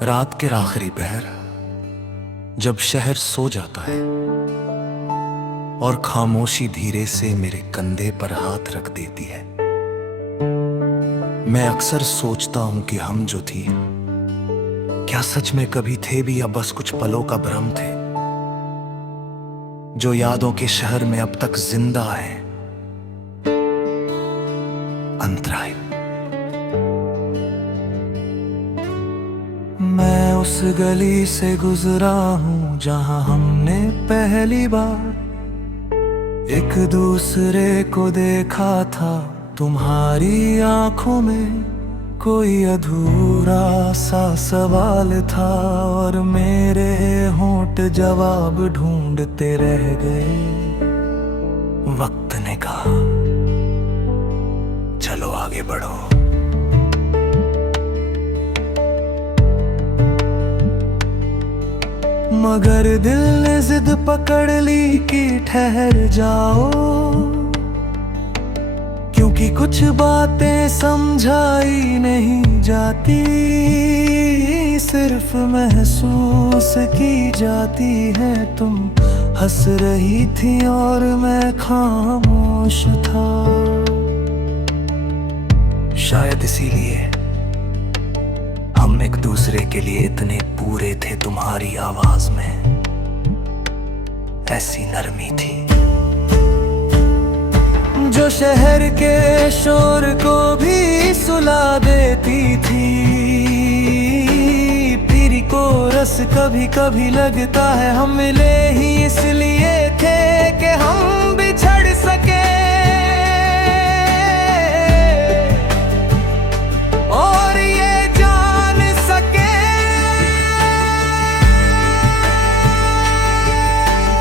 रात के आखिरी पहर जब शहर सो जाता है और खामोशी धीरे से मेरे कंधे पर हाथ रख देती है, मैं अक्सर सोचता हूं कि हम जो थी क्या सच में कभी थे भी या बस कुछ पलों का भ्रम थे जो यादों के शहर में अब तक जिंदा है। अंतराय। मैं उस गली से गुजरा हूं जहां हमने पहली बार एक दूसरे को देखा था। तुम्हारी आंखों में कोई अधूरा सा सवाल था और मेरे होंठ जवाब ढूंढते रह गए। वक्त ने कहा चलो आगे बढ़ो। मगर दिल ने जिद पकड़ ली कि ठहर जाओ, क्योंकि कुछ बातें समझाई नहीं जाती, सिर्फ महसूस की जाती है। तुम हंस रही थी और मैं खामोश था। शायद इसीलिए हम एक दूसरे के लिए इतने पूरे थे। तुम्हारी आवाज में ऐसी नरमी थी जो शहर के शोर को भी सुला देती थी। फिर कोरस कभी कभी लगता है हम मिले ही इसलिए थे कि हम बिछड़ सके और ये जान सके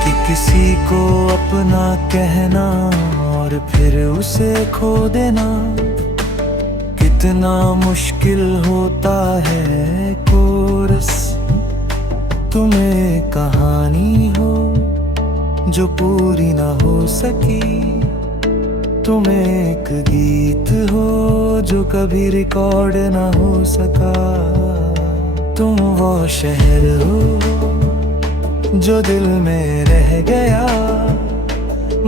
कि किसी को अपना कहना और फिर उसे खो देना कितना मुश्किल होता है। कोरस तुम एक कहानी हो जो पूरी ना हो सकी, तुम एक गीत हो जो कभी रिकॉर्ड ना हो सका। तुम वो शहर हो जो दिल में रह गया,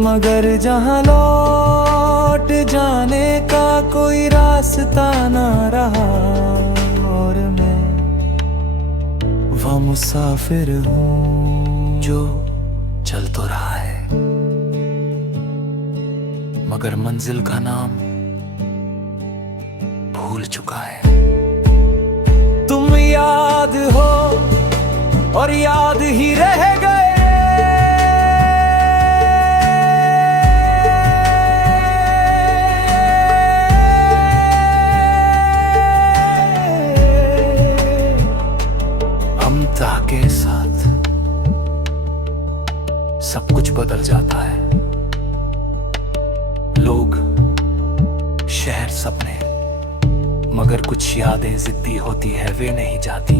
मगर जहां लौट जाने का कोई रास्ता ना रहा। और मैं वो मुसाफिर हूँ जो चल तो रहा है, मगर मंजिल का नाम भूल चुका है। तुम याद हो और याद ही रह गए। के साथ सब कुछ बदल जाता है। लोग, शहर, सपने, मगर कुछ यादें जिद्दी होती है, वे नहीं जाती।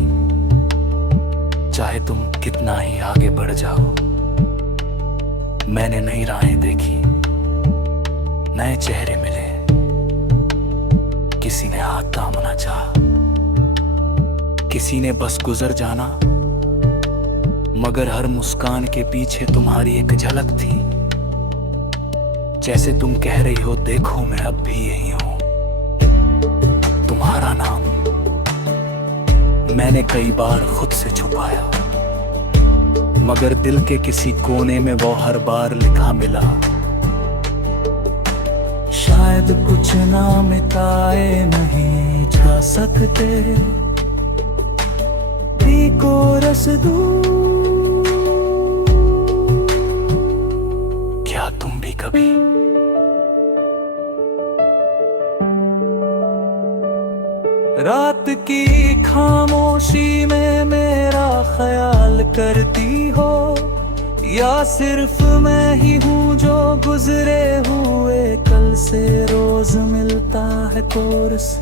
चाहे तुम कितना ही आगे बढ़ जाओ। मैंने नई राहें देखी, नए चेहरे मिले, किसी ने हाथ थामना चाहा, किसी ने बस गुजर जाना, मगर हर मुस्कान के पीछे तुम्हारी एक झलक थी। जैसे तुम कह रही हो देखो मैं अब भी यही हूं। तुम्हारा नाम मैंने कई बार खुद से छुपाया, मगर दिल के किसी कोने में वो हर बार लिखा मिला। शायद कुछ ना मिटाए नहीं जा सकते, को रस दूं। क्या तुम भी कभी रात की खामोशी में मेरा ख्याल करती हो, या सिर्फ मैं ही हूँ जो गुजरे हुए कल से रोज मिलता है कोरस।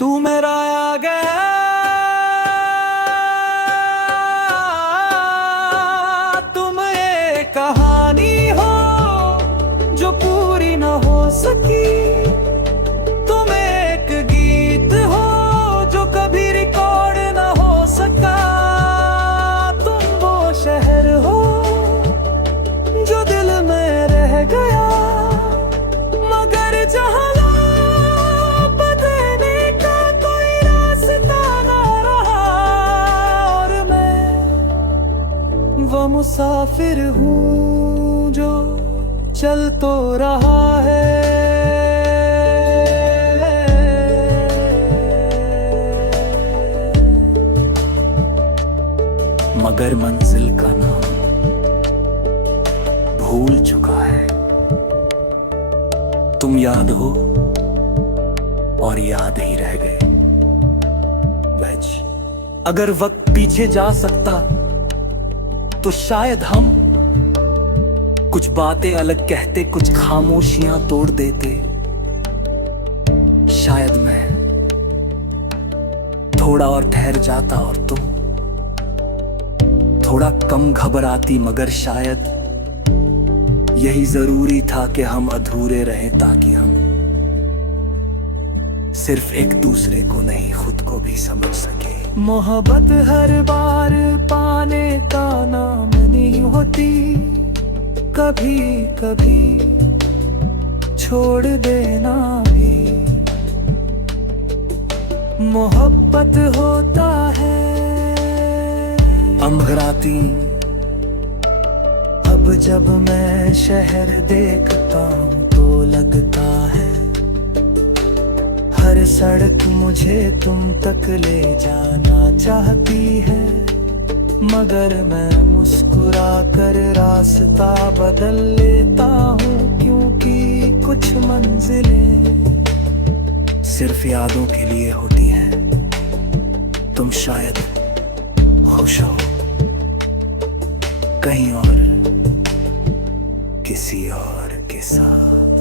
तू मेरा आ गया, कहानी हो जो पूरी ना हो सकी। तुम एक गीत हो जो कभी रिकॉर्ड ना हो सकी। मुसाफिर हूँ जो चल तो रहा है, मगर मंजिल का नाम भूल चुका है। तुम याद हो और याद ही रह गए। वैज अगर वक्त पीछे जा सकता तो शायद हम कुछ बातें अलग कहते, कुछ खामोशियां तोड़ देते। शायद मैं थोड़ा और ठहर जाता और तुम थोड़ा कम घबराती, मगर शायद यही जरूरी था कि हम अधूरे रहें, ताकि हम सिर्फ एक दूसरे को नहीं खुद को भी समझ सके। मोहब्बत हर बार पाने का नाम नहीं होती, कभी कभी छोड़ देना भी मोहब्बत होता है। अम्बराती अब जब मैं शहर देखता हूँ तो लगता है हर सड़क मुझे तुम तक ले जाना चाहती है, मगर मैं मुस्कुरा कर रास्ता बदल लेता हूँ, क्योंकि कुछ मंजिलें सिर्फ यादों के लिए होती हैं। तुम शायद खुश हो कहीं और किसी और के साथ।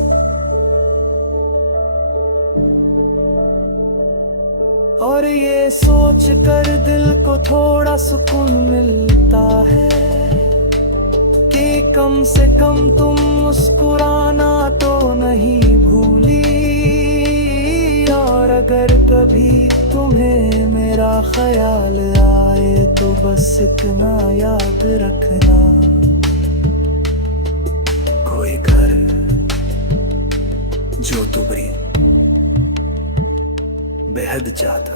और ये सोच कर दिल को थोड़ा सुकून मिलता है कि कम से कम तुम मुस्कुराना तो नहीं भूली। और अगर कभी तुम्हें मेरा ख्याल आए तो बस इतना याद रखना, कोई घर जो तुम्हें बेहद चाहता